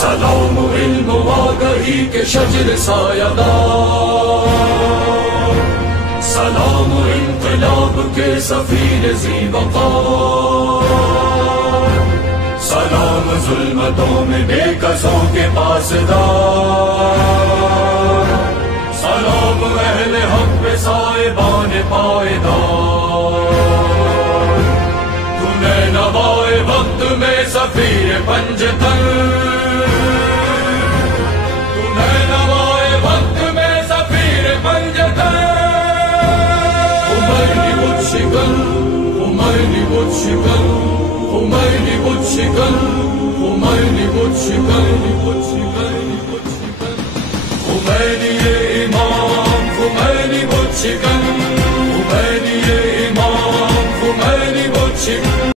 سلام و علم و آگاہی کے شجر سایہ دار، سلام و انقلاب کے سفیر ذی وقار، سلام ظلمتوں میں بے کسوں کے پاسدار، سلام اہل حق پہ صاحبان پائیدار، تو نوائے وقت میں سفیر پنجتن، تو نوائے وقت میں سفیر پنجتن، خمینی بت شکن، خمینی بت شکن، خمینی بت شکن، خمینی بت شکن، خمینی امام، خمینی بت شکن، خمینی امام، خمینی بت شکن۔